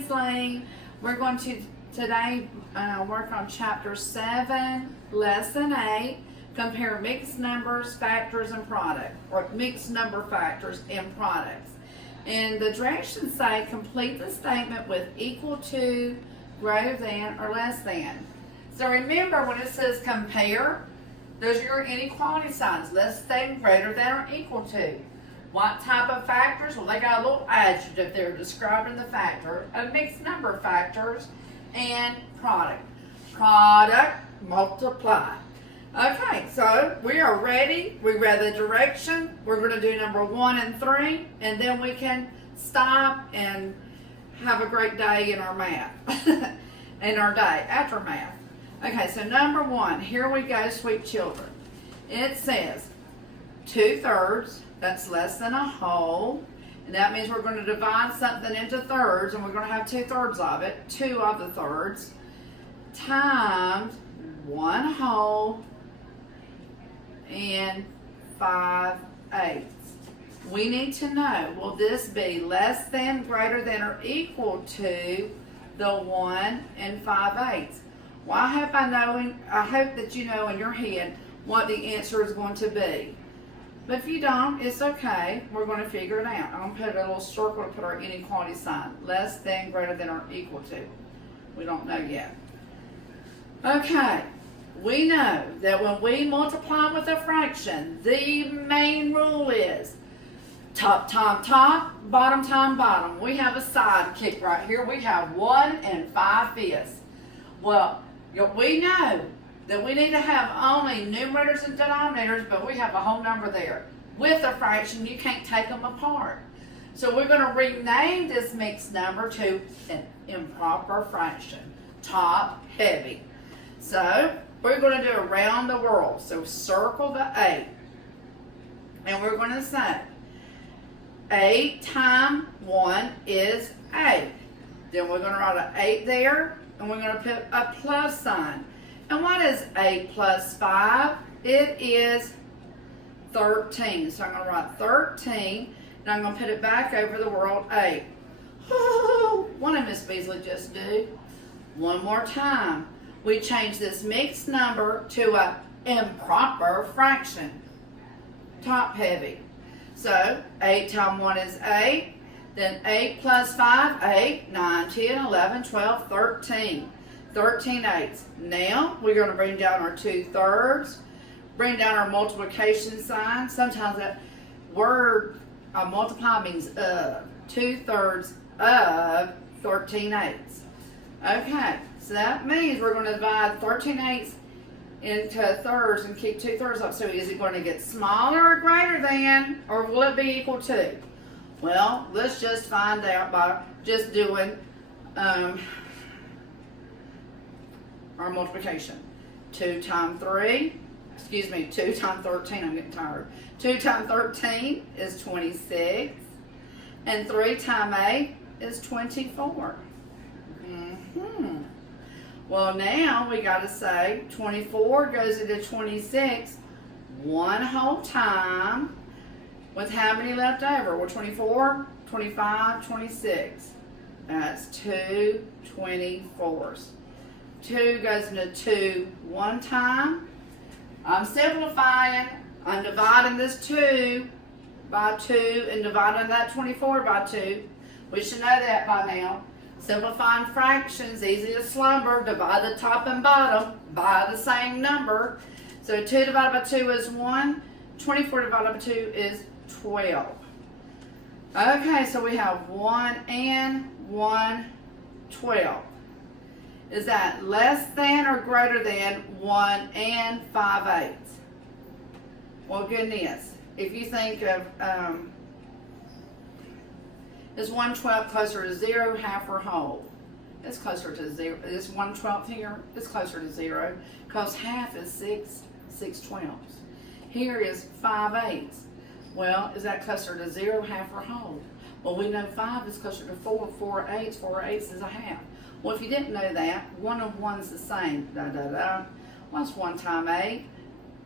Beasley. We're going to today work on Chapter 7, Lesson 8, compare mixed numbers, factors, and product, or mixed number factors and products. And the directions say complete the statement with equal to, greater than, or less than. So remember when it says compare, those are your inequality signs, less than, greater than, or equal to. What type of factors? Well, they got a little adjective there describing the factor of mixed number factors and product. Product, multiply. Okay, so we are ready. We read the direction. We're going to do number 1 and 3, and then we can stop and have a great day in our math, in our day after math. Okay, so number 1, here we go, sweet children. It says 2/3, that's less than a whole, and that means we're going to divide something into thirds, and we're going to have 2/3 of it, 2 of the thirds, times 1 whole and 5/8. We need to know, will this be less than, greater than, or equal to the 1 and 5/8? Well, I hope that you know in your head what the answer is going to be. But if you don't, it's okay. We're going to figure it out. I'm going to put a little circle to put our inequality sign. Less than, greater than, or equal to. We don't know yet. Okay. We know that when we multiply with a fraction, the main rule is top time top, bottom time bottom. We have a sidekick right here. We have 1 and 5/5. Well, we know that we need to have only numerators and denominators, but we have a whole number there. With a fraction, you can't take them apart. So we're going to rename this mixed number to an improper fraction, top heavy. So we're going to do around the world. So circle the 8. And we're going to say 8 times 1 is 8. Then we're going to write an 8 there, and we're going to put a plus sign. And what is 8 plus 5? It is 13. So I'm going to write 13, and I'm going to put it back over the world 8. What did Miss Beasley just do? One more time. We change this mixed number to an improper fraction, top heavy. So 8 times 1 is 8. Then 8 plus 5, 8, 9, 10, 11, 12, 13. 13 eighths. Now we're going to bring down our 2/3, bring down our multiplication sign. Sometimes that word multiply means of. 2/3 of 13 eighths. Okay, so that means we're going to divide 13 eighths into thirds and keep 2/3 up. So is it going to get smaller or greater than, or will it be equal to? Well, let's just find out by just doing our multiplication. 2 times 3, 2 times 13, I'm getting tired. 2 times 13 is 26, and 3 times 8 is 24. Well, now we got to say 24 goes into 26 1 whole time with how many left over? Well, 24, 25, 26. That's 2 24s. 2 goes into 2 1 time. I'm simplifying. I'm dividing this 2 by 2 and dividing that 24 by 2. We should know that by now. Simplifying fractions, easy to slumber. Divide the top and bottom by the same number. So 2 divided by 2 is 1. 24 divided by 2 is 12. Okay, so we have 1 and 1, 12. Is that less than or greater than 1 and 5/8? Well, goodness. If you think of, is 1/12 closer to 0, half, or whole? It's closer to 0. Is 1/12 here? It's closer to 0 because half is 6/12. Here is 5/8. Well, is that closer to 0, half, or whole? Well, we know 5 is closer to 4. 4/8. 4/8 is a half. Well, if you didn't know that, 1 of 1 is the same. What's 1 times 8?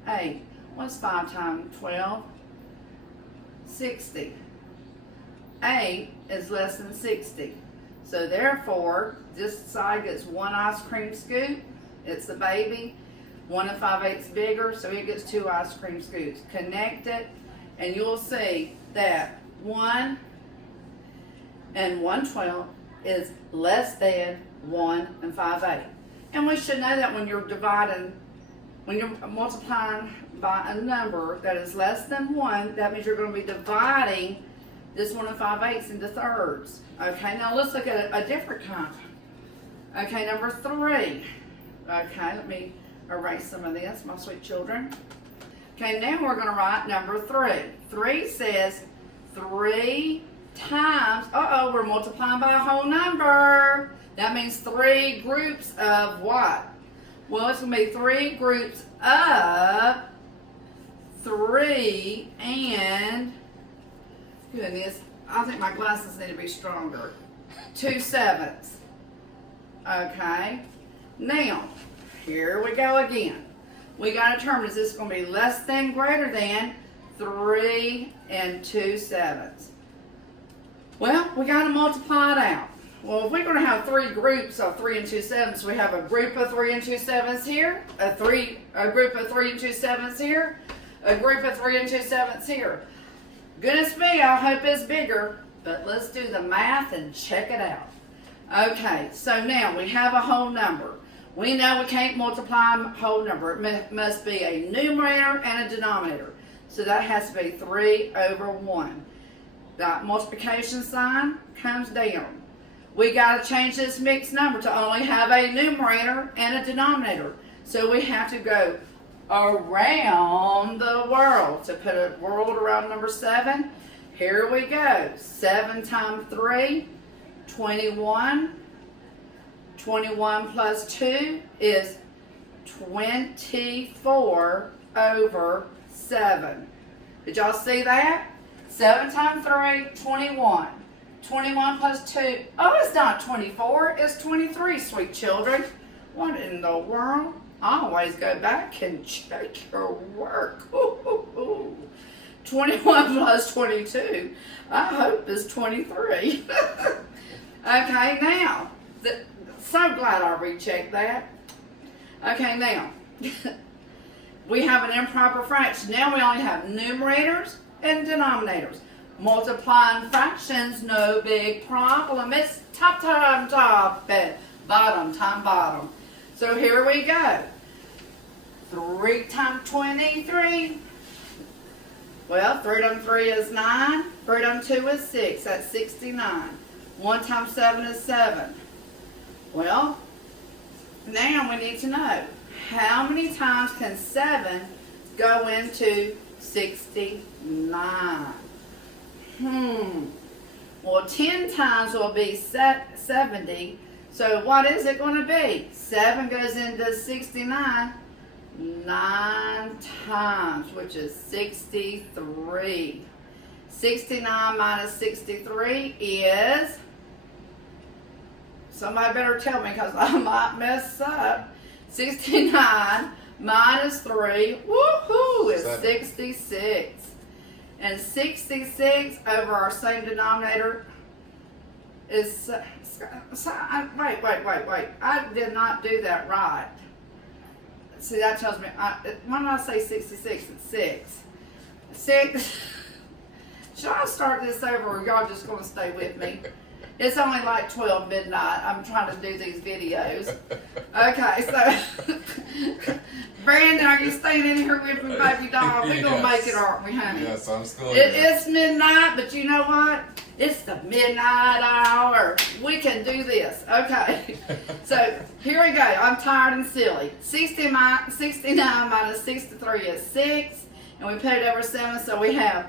8. What's 5 times 12? 60. 8 is less than 60. So therefore, this side gets 1 ice cream scoop. It's the baby. 1 5/8 bigger, so it gets 2 ice cream scoops. Connect it, and you'll see that 1 1/12 is less than 1 5/8. And we should know that when you're multiplying by a number that is less than 1, that means you're going to be dividing this 1 5/8 into thirds. Okay, now let's look at a different kind. Okay, number 3. Okay, let me erase some of this, my sweet children. Okay, now we're going to write number 3. 3 says 3 times, we're multiplying by a whole number. That means 3 groups of what? Well, it's going to be 3 groups of 3 and, goodness, I think my glasses need to be stronger. 2/7. Okay. Now, here we go again. We got to determine, is this going to be less than, greater than 3 2/7? Well, we got to multiply it out. Well, if we're going to have 3 groups of 3 2/7, we have a group of 3 2/7 here, a group of 3 2/7 here, a group of 3 2/7 here. Goodness me, I hope it's bigger, but let's do the math and check it out. Okay, so now we have a whole number. We know we can't multiply a whole number. It must be a numerator and a denominator. So that has to be 3/1. That multiplication sign comes down. We got to change this mixed number to only have a numerator and a denominator. So we have to go around the world. To put a world around number 7, here we go. 7 times 3, 21. 21 plus 2 is 24/7. Did y'all see that? 7 times 3, 21. 21 plus 2, it's not 24, it's 23, sweet children. What in the world? I always go back and check your work. 21 plus 22, I hope is 23. Okay, now, so glad I rechecked that. Okay, now, we have an improper fraction. Now we only have numerators and denominators. Multiplying fractions, no big problem. It's top and bottom time bottom. So here we go. 3 times 23. Well, 3 times 3 is 9. 3 times 2 is 6. That's 69. 1 times 7 is 7. Well, now we need to know, how many times can 7 go into 69? Well, 10 times will be 70. So what is it going to be? 7 goes into 69 9 times, which is 63. 69 minus 63 is, somebody better tell me because I might mess up. 69 minus 3, woohoo, is 66. And 66 over our same denominator is, wait. I did not do that right. See, that tells me, when I say 66, it's 6. 6. Should I start this over or y'all just going to stay with me? It's only like 12 midnight. I'm trying to do these videos. Okay, so Brandon, are you staying in here with me, baby doll? We're going to make it, aren't we, honey? Yes, I'm still here. It's midnight, but you know what? It's the midnight hour. We can do this. Okay. So here we go. I'm tired and silly. 69 minus 63 is 6. And we put it over 7, so we have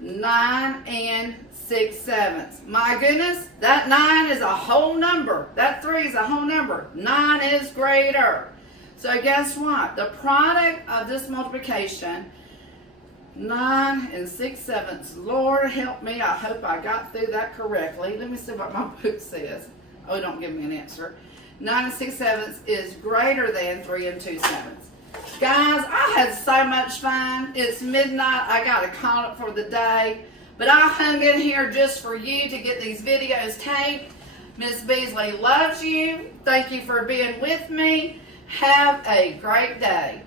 9 6/7. My goodness, that 9 is a whole number. That 3 is a whole number. 9 is greater. So guess what? The product of this multiplication, 9 6/7. Lord help me. I hope I got through that correctly. Let me see what my book says. Oh, don't give me an answer. 9 6/7 is greater than 3 2/7. Guys, I had so much fun. It's midnight. I got to call it for the day. But I hung in here just for you to get these videos taped. Miss Beasley loves you. Thank you for being with me. Have a great day.